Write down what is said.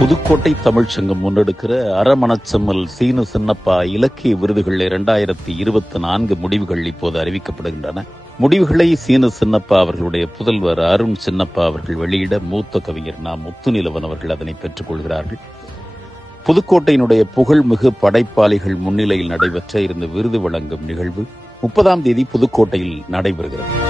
புதுக்கோட்டை தமிழ்ச் சங்கம் முன்னெடுக்கிற அறமணச்செம்மல் சீனு சின்னப்பா இலக்கிய விருதுகள் 2024 முடிவுகள் இப்போது அறிவிக்கப்படுகின்றன. முடிவுகளை சீனு சின்னப்பா அவர்களுடைய புதல்வர் அருண் சின்னப்பா அவர்கள் வெளியிட மூத்த கவிஞர் நா. முத்துநிலவன் அவர்கள் அதனை பெற்றுக் கொள்கிறார்கள். புதுக்கோட்டையினுடைய புகழ்மிகு படைப்பாளிகள் முன்னிலையில் நடைபெற்ற இந்த விருது வழங்கும் நிகழ்வு 30ஆம் தேதி புதுக்கோட்டையில் நடைபெறுகிறது.